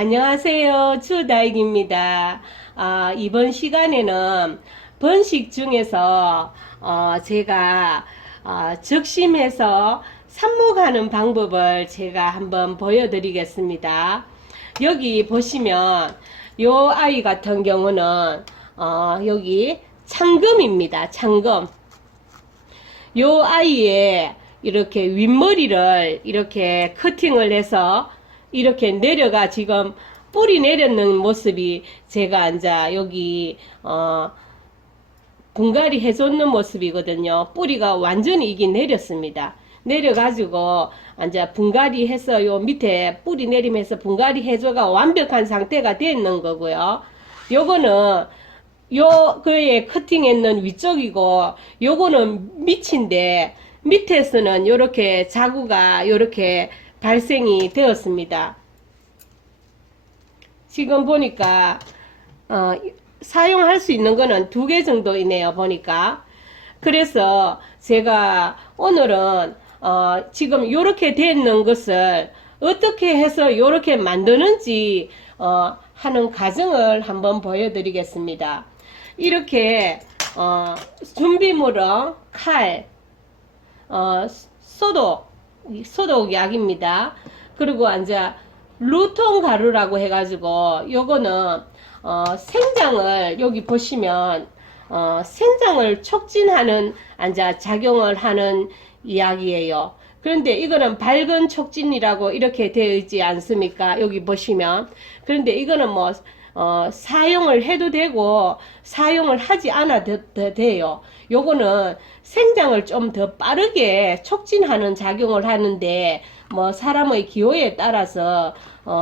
안녕하세요. 주다익입니다. 이번 시간에는 번식 중에서 제가 적심해서 삽목하는 방법을 제가 한번 보여드리겠습니다. 여기 보시면 요 아이 같은 경우는 여기 창금입니다. 창금. 요 아이의 이렇게 윗머리를 이렇게 커팅을 해서 이렇게 내려가 지금 뿌리 내렸는 모습이 제가 이제 여기 분갈이 해줬는 모습이거든요. 뿌리가 완전히 이게 내렸습니다. 내려가지고 이제 분갈이 해서 요 밑에 뿌리 내리면서 분갈이 해줘가 완벽한 상태가 되는 거고요. 요거는 요 그에 커팅했는 위쪽이고 요거는 밑인데 밑에서는 요렇게 자구가 요렇게 발생이 되었습니다. 지금 보니까 사용할 수 있는 거는 2개 정도이네요. 보니까. 그래서 제가 오늘은 지금 요렇게 되는 것을 어떻게 해서 요렇게 만드는지 하는 과정을 한번 보여드리겠습니다. 이렇게 준비물은 칼, 소독약입니다. 그리고 이제 루통 가루라고 해가지고 요거는 생장을 여기 보시면 생장을 촉진하는 이제 작용을 하는 이야기예요. 그런데 이거는 밝은 촉진이라고 이렇게 되어 있지 않습니까? 여기 보시면. 그런데 이거는 뭐 사용을 해도 되고 사용을 하지 않아도 돼요. 요거는 생장을 좀 더 빠르게 촉진하는 작용을 하는데 뭐 사람의 기호에 따라서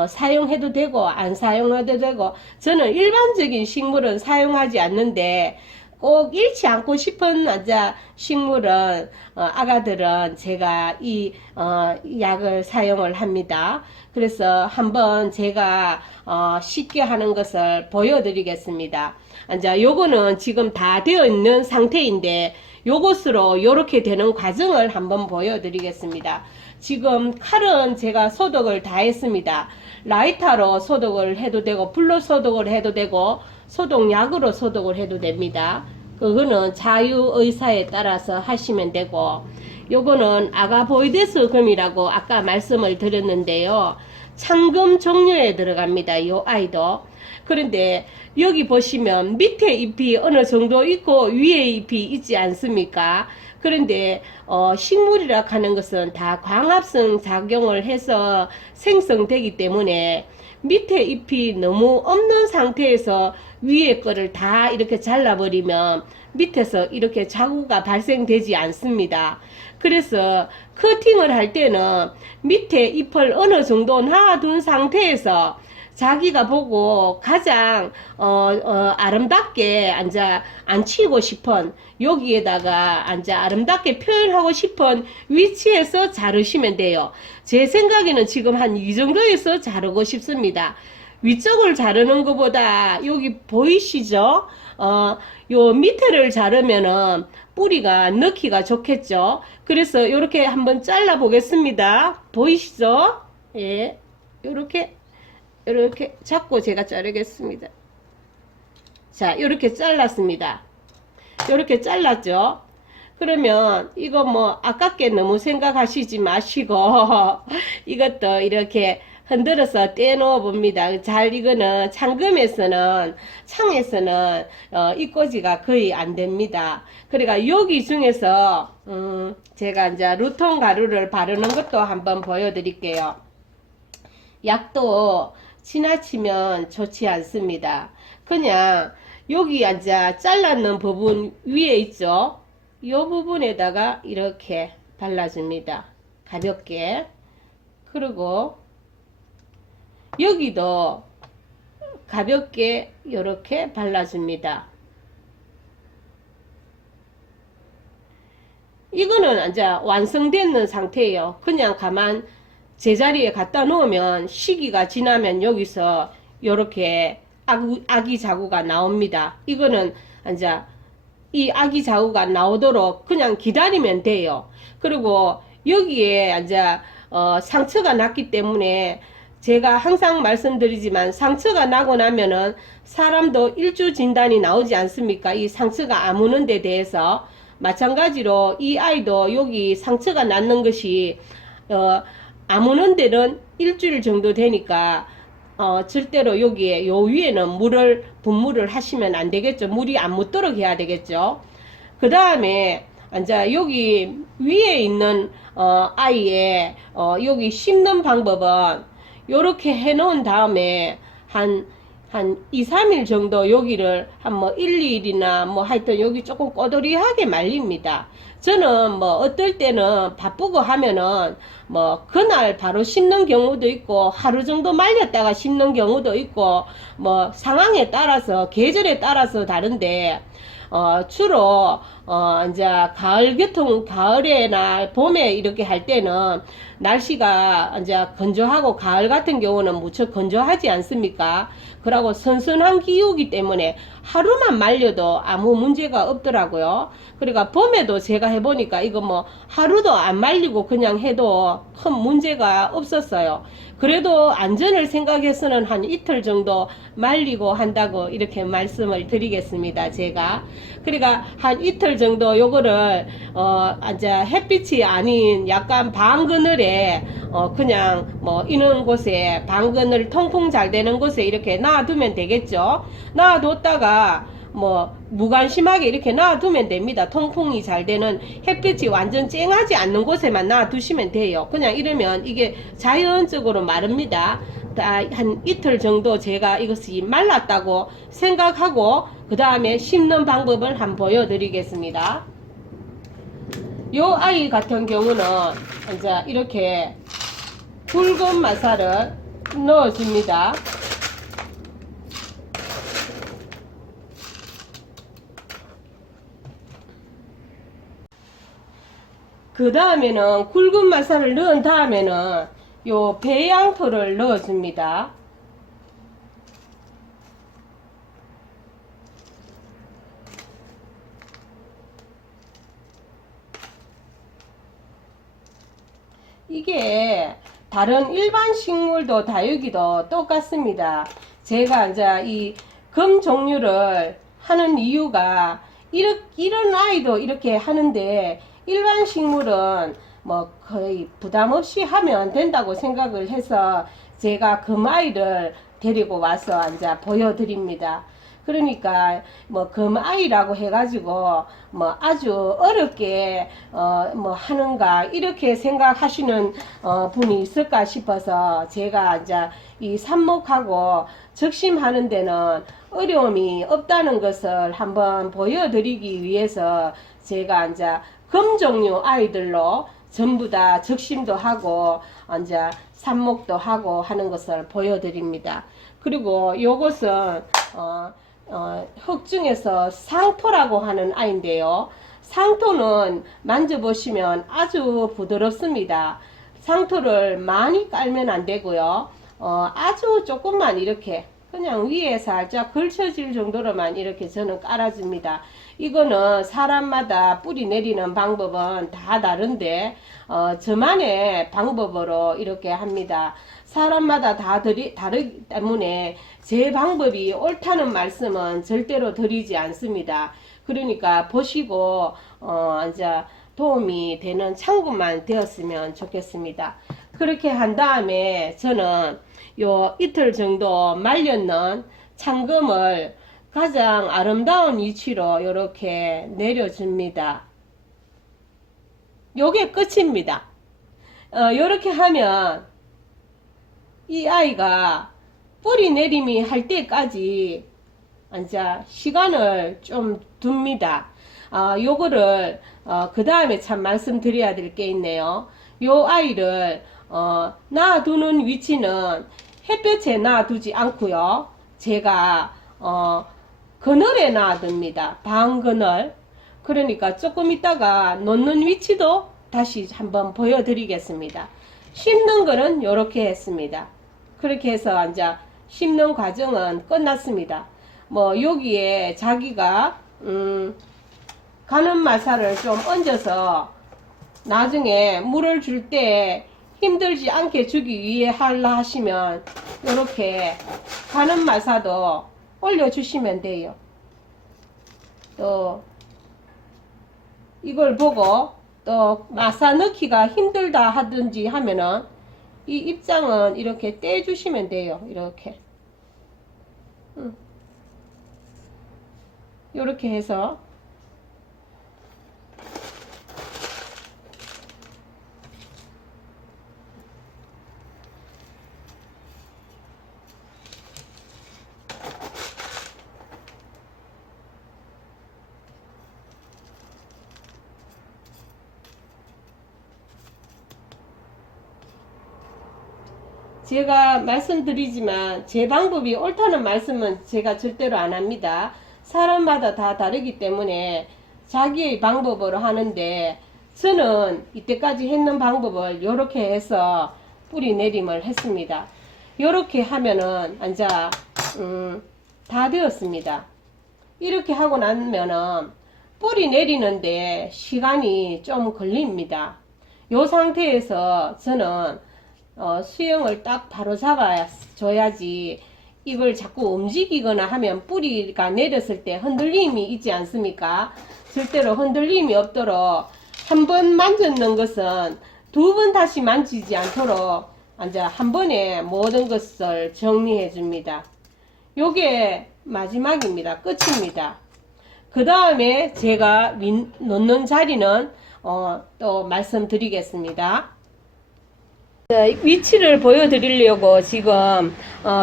사용해도 되고 안 사용해도 되고, 저는 일반적인 식물은 사용하지 않는데 꼭 잃지 않고 싶은 식물은 아가들은 제가 이 약을 사용을 합니다. 그래서 한번 제가 쉽게 하는 것을 보여드리겠습니다. 이제 요거는 지금 다 되어 있는 상태인데 요것으로 요렇게 되는 과정을 한번 보여드리겠습니다. 지금 칼은 제가 소독을 다 했습니다. 라이터로 소독을 해도 되고 불로 소독을 해도 되고 소독약으로 소독을 해도 됩니다. 그거는 자유의사에 따라서 하시면 되고, 요거는 아가보이데스 금이라고 아까 말씀을 드렸는데요. 창금 종류에 들어갑니다. 요 아이도. 그런데 여기 보시면 밑에 잎이 어느 정도 있고 위에 잎이 있지 않습니까? 그런데 식물이라 하는 것은 다 광합성 작용을 해서 생성되기 때문에 밑에 잎이 너무 없는 상태에서 위에 거를 다 이렇게 잘라버리면 밑에서 이렇게 자구가 발생되지 않습니다. 그래서 커팅을 할 때는 밑에 잎을 어느 정도 놔둔 상태에서 자기가 보고 가장 아름답게 앉히고 싶은, 여기에다가 아름답게 표현하고 싶은 위치에서 자르시면 돼요. 제 생각에는 지금 한 이 정도에서 자르고 싶습니다. 위쪽을 자르는 것보다 여기 보이시죠? 요 밑에를 자르면은 뿌리가 넣기가 좋겠죠. 그래서 이렇게 한번 잘라 보겠습니다. 보이시죠? 예, 이렇게 잡고 제가 자르겠습니다. 자, 이렇게 잘랐습니다. 이렇게 잘랐죠? 그러면 이거 뭐 아깝게 너무 생각하시지 마시고 이것도 이렇게 흔들어서 떼놓아 봅니다. 잘 이거는 창에서는 이꼬지가 거의 안 됩니다. 그러니까 여기 중에서 제가 이제 루통 가루를 바르는 것도 한번 보여드릴게요. 약도 지나치면 좋지 않습니다. 그냥 여기 잘라놓은 부분 위에 있죠? 이 부분에다가 이렇게 발라줍니다. 가볍게. 그리고 여기도 가볍게 이렇게 발라줍니다. 이거는 완성되는 상태예요. 그냥 가만 제자리에 갖다 놓으면 시기가 지나면 여기서 이렇게 아기 자구가 나옵니다. 이거는 이 아기 자구가 나오도록 그냥 기다리면 돼요. 그리고 여기에 상처가 났기 때문에 제가 항상 말씀드리지만 상처가 나고 나면은 사람도 일주 진단이 나오지 않습니까? 이 상처가 아무는 데 대해서. 마찬가지로 이 아이도 여기 상처가 났는 것이 아무는 데는 일주일 정도 되니까 절대로 여기에 요 위에는 분무를 하시면 안 되겠죠. 물이 안 묻도록 해야 되겠죠. 그 다음에 이제 여기 위에 있는 아이의 여기 심는 방법은 요렇게 해 놓은 다음에 한 2, 3일 정도 여기를 한 뭐 1, 2일이나 뭐 하여튼 여기 조금 꼬들이하게 말립니다. 저는 뭐 어떨 때는 바쁘고 하면은 뭐 그날 바로 심는 경우도 있고 하루 정도 말렸다가 심는 경우도 있고 뭐 상황에 따라서 계절에 따라서 다른데 주로 이제 가을에나 봄에 이렇게 할 때는 날씨가 이제 건조하고 가을 같은 경우는 무척 건조하지 않습니까? 그러고 선선한 기후이기 때문에 하루만 말려도 아무 문제가 없더라고요. 그러니까 봄에도 제가 해보니까 이거 뭐 하루도 안 말리고 그냥 해도 큰 문제가 없었어요. 그래도 안전을 생각해서는 한 이틀 정도 말리고 한다고 이렇게 말씀을 드리겠습니다. 제가. 그러니까 한 이틀 정도 요거를 이제 햇빛이 아닌 약간 방그늘에 그냥 뭐 이런 곳에 방그늘 통풍 잘 되는 곳에 이렇게 놔두면 되겠죠. 놔뒀다가 뭐 무관심하게 이렇게 놔두면 됩니다. 통풍이 잘 되는 햇빛이 완전 쨍하지 않는 곳에만 놔두시면 돼요. 그냥 이러면 이게 자연적으로 마릅니다. 한 이틀 정도 제가 이것이 말랐다고 생각하고 그 다음에 심는 방법을 한번 보여드리겠습니다. 요 아이 같은 경우는 이제 이렇게 굵은 마살을 넣어줍니다. 그 다음에는 굵은 마살을 넣은 다음에는 요 배양토를 넣어줍니다. 이게 다른 일반 식물도 다육이도 똑같습니다. 제가 이제 이 금 종류를 하는 이유가 이런 아이도 이렇게 하는데 일반 식물은 뭐 거의 부담 없이 하면 된다고 생각을 해서 제가 금아이를 데리고 와서 이제 보여드립니다. 그러니까 뭐 금아이라고 해가지고 뭐 아주 어렵게 뭐 하는가 이렇게 생각하시는 분이 있을까 싶어서 제가 이제 이 삽목하고 적심하는 데는 어려움이 없다는 것을 한번 보여드리기 위해서 제가 이제 금 종류 아이들로 전부 다 적심도 하고 이제 삽목도 하고 하는 것을 보여드립니다. 그리고 요것은 흙 중에서 상토라고 하는 아이인데요. 상토는 만져보시면 아주 부드럽습니다. 상토를 많이 깔면 안 되고요. 아주 조금만 이렇게 그냥 위에 살짝 걸쳐질 정도로만 이렇게 저는 깔아줍니다. 이거는 사람마다 뿌리 내리는 방법은 다 다른데 저만의 방법으로 이렇게 합니다. 사람마다 다 다르기 때문에 제 방법이 옳다는 말씀은 절대로 드리지 않습니다. 그러니까 보시고 이제 도움이 되는 참고만 되었으면 좋겠습니다. 그렇게 한 다음에 저는 요 이틀 정도 말렸는 참금을 가장 아름다운 위치로 이렇게 내려줍니다. 요게 끝입니다. 요렇게 하면 이 아이가 뿌리 내림이 할 때까지 이제 시간을 좀 둡니다. 요거를 그 다음에 참 말씀드려야 될 게 있네요. 요 아이를 놔두는 위치는 햇볕에 놔두지 않고요. 제가 그늘에 놔둡니다. 방그늘. 그러니까 조금 있다가 놓는 위치도 다시 한번 보여드리겠습니다. 심는 거는 이렇게 했습니다. 그렇게 해서 이제 심는 과정은 끝났습니다. 뭐 여기에 자기가 가는 마살을 좀 얹어서 나중에 물을 줄 때 힘들지 않게 주기 위해 하려 하시면 이렇게 가는 마사도 올려주시면 돼요. 또 이걸 보고 또 마사 넣기가 힘들다 하든지 하면은 이 입장은 이렇게 떼주시면 돼요. 이렇게 이렇게 해서 제가 말씀드리지만 제 방법이 옳다는 말씀은 제가 절대로 안 합니다. 사람마다 다 다르기 때문에 자기의 방법으로 하는데 저는 이때까지 했는 방법을 이렇게 해서 뿌리 내림을 했습니다. 이렇게 하면은 이제 다 되었습니다. 이렇게 하고 나면은 뿌리 내리는데 시간이 좀 걸립니다. 이 상태에서 저는 수영을 딱 바로 잡아줘야지 이걸 자꾸 움직이거나 하면 뿌리가 내렸을 때 흔들림이 있지 않습니까? 절대로 흔들림이 없도록 한 번 만졌는 것은 두 번 다시 만지지 않도록 이제 한 번에 모든 것을 정리해 줍니다. 요게 마지막입니다. 끝입니다. 그 다음에 제가 놓는 자리는 또 말씀드리겠습니다. 위치를 보여드리려고 지금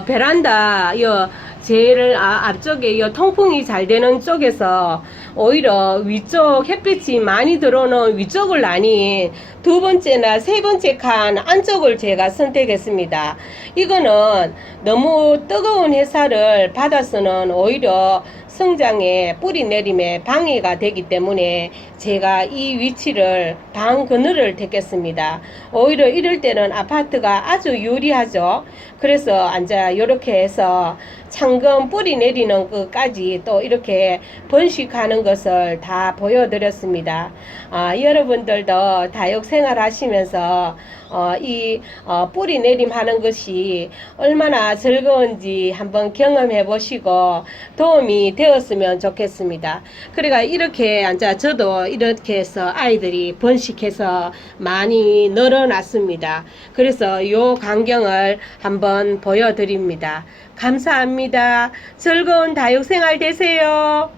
베란다 제일 앞쪽에 통풍이 잘 되는 쪽에서 오히려 위쪽 햇빛이 많이 들어오는 위쪽을 아닌 두 번째나 세 번째 칸 안쪽을 제가 선택했습니다. 이거는 너무 뜨거운 햇살을 받아서는 오히려 성장에 뿌리 내림에 방해가 되기 때문에 제가 이 위치를 방 그늘을 택했습니다. 오히려 이럴 때는 아파트가 아주 유리하죠. 그래서 이제 이렇게 해서 창금 뿌리 내리는 것까지 또 이렇게 번식하는 것을 다 보여드렸습니다. 여러분들도 다육생활 하시면서 뿌리 내림 하는 것이 얼마나 즐거운지 한번 경험해 보시고 도움이 되었으면 좋겠습니다. 그러니까 이렇게 이제 저도 이렇게 해서 아이들이 번식해서 많이 늘어났습니다. 그래서 이 광경을 한번 보여드립니다. 감사합니다. 즐거운 다육생활 되세요.